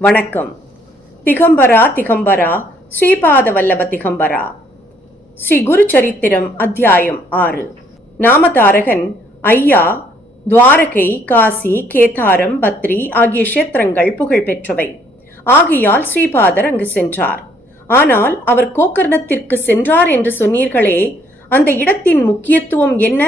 வணக்கம். திகம்பரா திகம்பரா ஸ்ரீபாத வல்லப திகம்பரா. ஸ்ரீ குரு சரித்திரம் அத்தியாயம் 6. நாமதாரகன் ஐயா துவாரகை, காசி, கேதாரம், பத்ரி ஆகிய கஷேத்திரங்கள் புகழ் பெற்றவை. ஆகையால் ஸ்ரீபாதர் அங்கு சென்றார். ஆனால் அவர் கோகர்ணத்திற்கு சென்றார் என்று சொன்னீர்களே, அந்த இடத்தின் முக்கியத்துவம் என்ன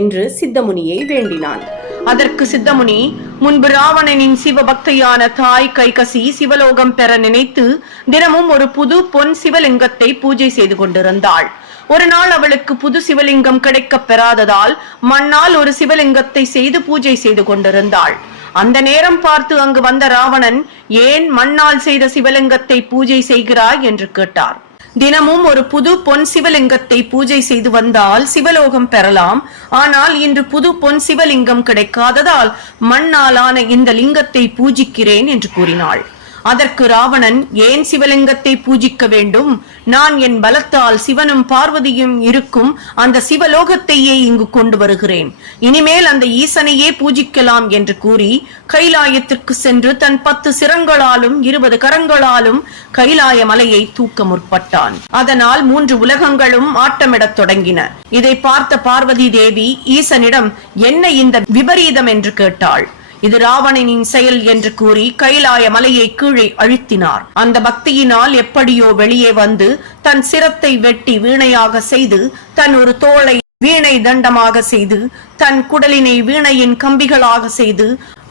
என்று சித்தமுனியை வேண்டினான். அதற்கு சித்தமுனி, முன்பு ராவணனின் சிவபக்தையான தாய் கைகசி சிவலோகம் பெற நினைத்து தினமும் ஒரு புது பொன் சிவலிங்கத்தை பூஜை செய்து கொண்டிருந்தாள். ஒரு நாள் அவளுக்கு புது சிவலிங்கம் கிடைக்கப் பெறாததால் மண்ணால் ஒரு சிவலிங்கத்தை செய்து பூஜை செய்து கொண்டிருந்தாள். அந்த நேரம் பார்த்து அங்கு வந்த ராவணன், ஏன் மண்ணால் செய்த சிவலிங்கத்தை பூஜை செய்கிறாய் என்று கேட்டார். தினமும் ஒரு புது பொன் சிவலிங்கத்தை பூஜை செய்து வந்தால் சிவலோகம் பெறலாம். ஆனால் இன்று புது பொன் சிவலிங்கம் கிடைக்காததால் மண்ணாலான இந்த லிங்கத்தை பூஜிக்கிறேன் என்று கூறினாள். அதற்கு ராவணன், ஏன் சிவலிங்கத்தை பூஜிக்க வேண்டும்? நான் என் பலத்தால் சிவனும் பார்வதியும் இருக்கும் அந்த சிவலோகத்தையே இங்கு கொண்டு வருகிறேன். இனிமேல் அந்த ஈசனையே பூஜிக்கலாம் என்று கூறி கைலாயத்திற்கு சென்று தன் 10 சிரங்களாலும் 20 கரங்களாலும் கைலாய மலையை தூக்க முற்பட்டான். அதனால் 3 உலகங்களும் ஆட்டமிடத் தொடங்கின. இதை பார்த்த பார்வதி தேவி ஈசனிடம், என்ன இந்த விபரீதம் என்று கேட்டாள். இது ராவணனின் செயல் என்று கூறி கைலாய மலையை கீழே அழுத்தினார். அந்த பக்தியினால் எப்படியோ வெளியே வந்து தன் சிரத்தை வெட்டி வீணையாக செய்து, தன் ஒரு தோளை வீணை தண்டமாக செய்து, தன் குடலினை வீணையின் கம்பிகளாக செய்து,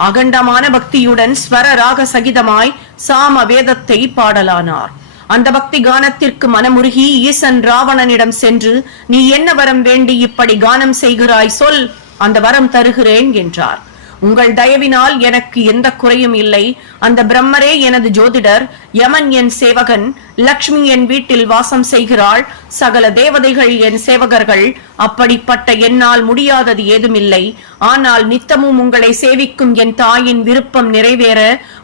அகண்டமான பக்தியுடன் ஸ்வர ராக சகிதமாய் சாம வேதத்தை பாடலானார். அந்த பக்தி கானத்திற்கு மனமுருகி ஈசன் ராவணனிடம் சென்று, நீ என்ன வரம் வேண்டி இப்படி கானம் செய்கிறாய், சொல், அந்த வரம் தருகிறேன் என்றார். உங்கள் தயவினால் எனக்கு எந்த குறையும் இல்லை. அந்த பிரம்மரே எனது ஜோதிடர், யமன் என் சேவகன், லக்ஷ்மி என் வீட்டில் வாசம் செய்கிறாள், சகல தேவதைகள் என் சேவகர்கள். அப்படிப்பட்ட என்னால் முடியாதது ஏதுமில்லை. ஆனால் நித்தமும் உங்களை சேவிக்கும் என் தாயின் விருப்பம் நிறைவேற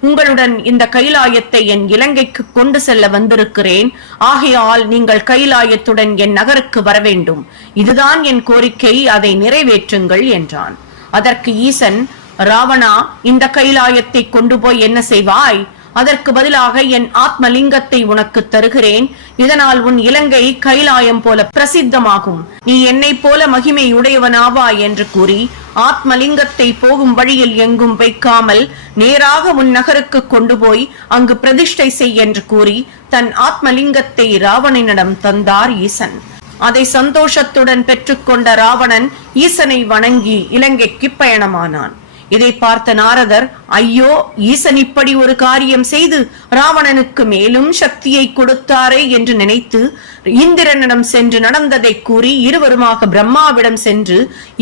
உங்களுடன் இந்த கைலாயத்தை என் இலங்கைக்கு கொண்டு செல்ல வந்திருக்கிறேன். ஆகையால் நீங்கள் கைலாயத்துடன் என் நகருக்கு வர வேண்டும். இதுதான் என் கோரிக்கை, அதை நிறைவேற்றுங்கள் என்றான். அதற்கு ஈசன், ராவணா, இந்த கைலாயத்தை கொண்டு போய் என்ன செய்வாய்? அதற்கு பதிலாக என் ஆத்மலிங்கத்தை உனக்கு தருகிறேன். இதனால் உன் இலங்கை கைலாயம் போல பிரசித்தமாகும். நீ என்னை போல மகிமை உடையவனாவாய் என்று கூறி ஆத்மலிங்கத்தை போகும் வழியில் எங்கும் வைக்காமல் நேராக உன் நகருக்கு கொண்டு போய் அங்கு பிரதிஷ்டை செய் என்று கூறி தன் ஆத்மலிங்கத்தை ராவணனிடம் தந்தார் ஈசன். அதை சந்தோஷத்துடன் பெற்றுக்கொண்ட ராவணன் ஈசனை வணங்கி இலங்கைக்கு பயணமானான். இதை பார்த்த நாரதர், ஐயோ, ஈசன் இப்படி ஒரு காரியம் செய்து ராவணனுக்கு மேலும் சக்தியை கொடுத்தாரே என்று நினைத்து இந்திரனிடம் சென்று நடந்ததை கூறி இருவருமாக பிரம்மாவிடம் சென்று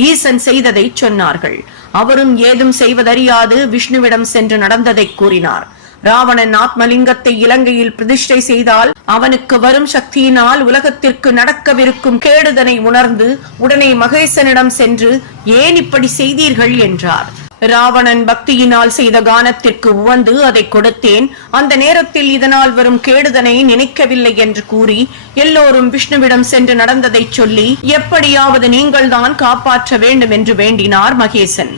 ஈசன் செய்ததை சொன்னார்கள். அவரும் ஏதும் செய்வதறியாது விஷ்ணுவிடம் சென்று நடந்ததை கூறினார். ராவணன் ஆத்மலிங்கத்தை இலங்கையில் பிரதிஷ்டை செய்தால் அவனுக்கு வரும் சக்தியினால் உலகத்திற்கு நடக்கவிருக்கும் கேடுதனை உணர்ந்து உடனே மகேசனிடம் சென்று, ஏன் இப்படி செய்தீர்கள் என்றார். ராவணன் பக்தியினால் செய்த கானத்திற்கு உவந்து அதை கொடுத்தேன். அந்த நேரத்தில் இதனால் வரும் கேடுதனை நினைக்கவில்லை என்று கூறி எல்லோரும் விஷ்ணுவிடம் சென்று நடந்ததை சொல்லி, எப்படியாவது நீங்கள் தான் காப்பாற்ற வேண்டும் என்று வேண்டினார் மகேசன்.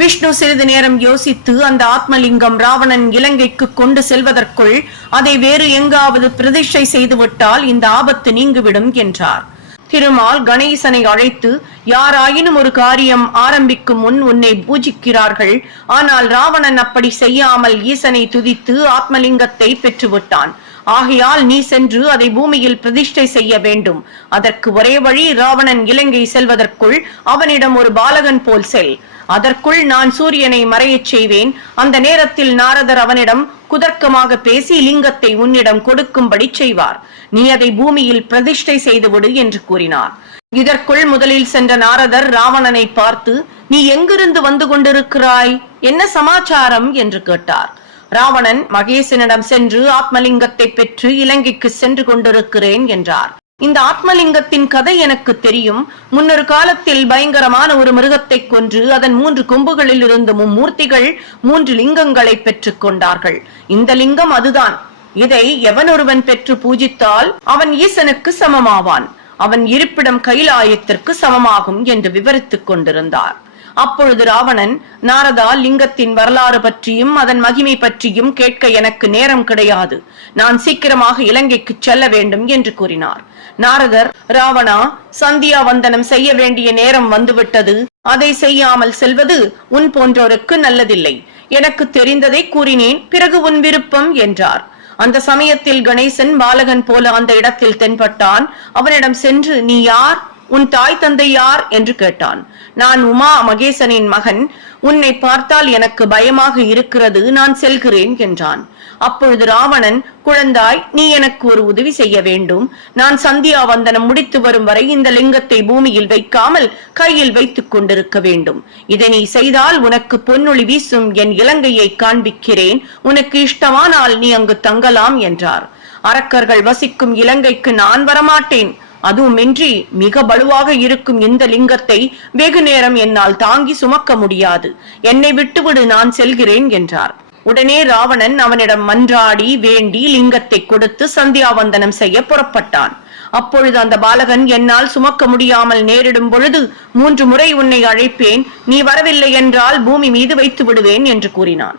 விஷ்ணு சிறிது நேரம் யோசித்து, அந்த ஆத்மலிங்கம் ராவணன் இலங்கைக்கு கொண்டு செல்வதற்குள் அதை வேறு எங்காவது பிரதிஷ்டை செய்துவிட்டால் இந்த ஆபத்து நீங்கிவிடும் என்றார். திருமால் கணேசனை அழைத்து, யாராயினும் ஒரு காரியம் ஆரம்பிக்கும் முன் உன்னை பூஜிக்கிறார்கள். ஆனால் ராவணன் அப்படி செய்யாமல் ஈசனை துதித்து ஆத்மலிங்கத்தை பெற்றுவிட்டான். ஆகையால் நீ சென்று அதை பூமியில் பிரதிஷ்டை செய்ய வேண்டும். அதற்கு ஒரே வழி, ராவணன் இலங்கை செல்வதற்குள் அவனிடம் ஒரு பாலகன் போல் செல். அதற்குள் நான் சூரியனை மறையச் செய்வேன். அந்த நேரத்தில் நாரதர் அவனிடம் குதர்க்கமாக பேசி லிங்கத்தை உன்னிடம் கொடுக்கும்படி செய்வார். நீ அதை பூமியில் பிரதிஷ்டை செய்துவிடு என்று கூறினார். இதற்குள் முதலில் சென்ற நாரதர் ராவணனை பார்த்து, நீ எங்கிருந்து வந்து கொண்டிருக்கிறாய், என்ன சமாச்சாரம் என்று கேட்டார். ராவணன் மகேசனிடம் சென்று ஆத்மலிங்கத்தை பெற்று இலங்கைக்கு சென்று கொண்டிருக்கிறேன் என்றார். இந்த ஆத்மலிங்கத்தின் கதை எனக்கு தெரியும். முன்னொரு காலத்தில் பயங்கரமான ஒரு மிருகத்தை கொன்று அதன் 3 கொம்புகளில் இருந்து மும்மூர்த்திகள் 3 லிங்கங்களை பெற்றுக் கொண்டார்கள். இந்த லிங்கம் அதுதான். இதை எவனொருவன் பெற்று பூஜித்தால் அவன் ஈசனுக்கு சமமாவான். அவன் இருப்பிடம் கைலாயத்திற்கு சமமாகும் என்று விவரித்துக் கொண்டிருந்தார். அப்பொழுது ராவணன், நாரதா, லிங்கத்தின் வரலாறு பற்றியும் அதன் மகிமை பற்றியும் கேட்க எனக்கு நேரம் கிடையாது. நான் சீக்கிரமாக இலங்கைக்கு செல்ல வேண்டும் என்று கூறினார். நாரதர், ராவணா, சந்தியா வந்தனம் செய்ய வேண்டிய நேரம் வந்துவிட்டது. அதை செய்யாமல் செல்வது உன் போன்றோருக்கு நல்லதில்லை. எனக்கு தெரிந்ததை கூறினேன், பிறகு உன் விருப்பம் என்றார். அந்த சமயத்தில் கணேசன் பாலகன் போல அந்த இடத்தில் தென்பட்டான். அவனிடம் சென்று, நீ யார்? உன் தாய் தந்தை யார் என்று கேட்டான். நான் உமா மகேசனின் மகன். உன்னை பார்த்தால் எனக்கு பயமாக இருக்கிறது, நான் செல்கிறேன் என்றான். அப்பொழுது ராவணன், குழந்தாய், நீ எனக்கு ஒரு உதவி செய்ய வேண்டும். நான் சந்தியா வந்தனம் முடித்து வரும் வரை இந்த லிங்கத்தை பூமியில் வைக்காமல் கையில் வைத்துக் கொண்டிருக்க வேண்டும். இதை நீ செய்தால் உனக்கு பொன்னொழி வீசும் என் இலங்கையை காண்பிக்கிறேன். உனக்கு இஷ்டமானால் நீ அங்கு தங்கலாம் என்றார். அரக்கர்கள் வசிக்கும் இலங்கைக்கு நான் வரமாட்டேன். அதுவுமின்றி மிக பலுவாக இருக்கும் இந்த லிங்கத்தை வெகு நேரம் என்னால் தாங்கி சுமக்க முடியாது. என்னை விட்டுவிடு, நான் செல்கிறேன் என்றார். உடனே ராவணன் அவனிடம் மன்றாடி வேண்டி லிங்கத்தை கொடுத்து சந்தியாவந்தனம் செய்ய புறப்பட்டான். அப்பொழுது அந்த பாலகன், என்னால் சுமக்க முடியாமல் நேரிடும் பொழுது 3 முறை உன்னை அழைப்பேன். நீ வரவில்லை என்றால் பூமி மீது வைத்து விடுவேன் என்று கூறினான்.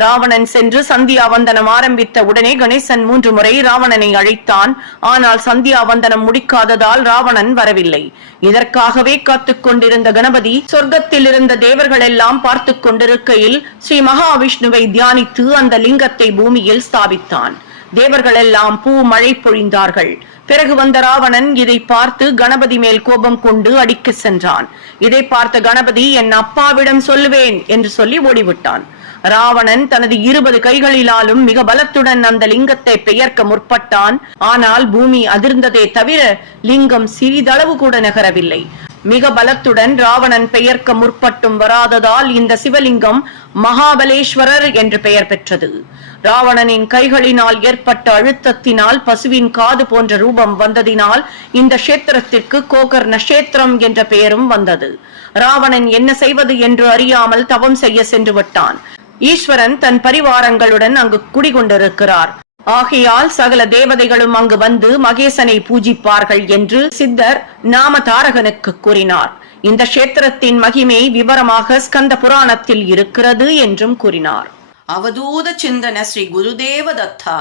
ராவணன் சென்று சந்தியாவந்தனம் ஆரம்பித்த உடனே கணேசன் 3 முறை ராவணனை அழைத்தான். ஆனால் சந்தியாவந்தனம் முடிக்காததால் ராவணன் வரவில்லை. இதற்காகவே காத்துக் கொண்டிருந்த கணபதி சொர்க்கத்தில் இருந்த தேவர்கள் எல்லாம் பார்த்து கொண்டிருக்கையில் ஸ்ரீ மகாவிஷ்ணுவை தியானித்து அந்த லிங்கத்தை பூமியில் ஸ்தாபித்தான். தேவர்கள் எல்லாம் பூ மழை பொழிந்தார்கள். பிறகு வந்த ராவணன் இதை பார்த்து கணபதி மேல் கோபம் கொண்டு அடிக்க சென்றான். இதை பார்த்த கணபதி, என் அப்பாவிடம் சொல்லுவேன் என்று சொல்லி ஓடிவிட்டான். ராவணன் தனது 20 கைகளிலாலும் மிக பலத்துடன் அந்த லிங்கத்தை பெயர்க்க முற்பட்டான். ஆனால் பூமி அதிர்ந்ததே தவிர லிங்கம் சிறிதளவு கூட நகரவில்லை. மிக பலத்துடன் ராவணன் பெயர்க்க முற்பட்டும் வராததால் இந்த சிவலிங்கம் மகாபலேஸ்வரர் என்று பெயர் பெற்றது. ராவணனின் கைகளினால் ஏற்பட்ட அழுத்தத்தினால் பசுவின் காது போன்ற ரூபம் வந்ததினால் இந்த கஷேத்திரத்திற்கு கோகர்ண கஷேத்திரம் என்ற பெயரும் வந்தது. ராவணன் என்ன செய்வது என்று அறியாமல் தவம் செய்ய சென்று விட்டான். ஈஸ்வரன் தன் பரிவாரங்களுடன் அங்கு குடிகொண்டிருக்கிறார். ஆகையால் சகல தேவதைகளும் அங்கு வந்து மகேசனை பூஜிப்பார்கள் என்று சித்தர் நாமதாரகனுக்கு கூறினார். இந்த கஷேத்திரத்தின் மகிமை விவரமாக ஸ்கந்த புராணத்தில் இருக்கிறது என்றும் கூறினார். அவதூத சிந்தன ஸ்ரீ குருதேவ தத்தா.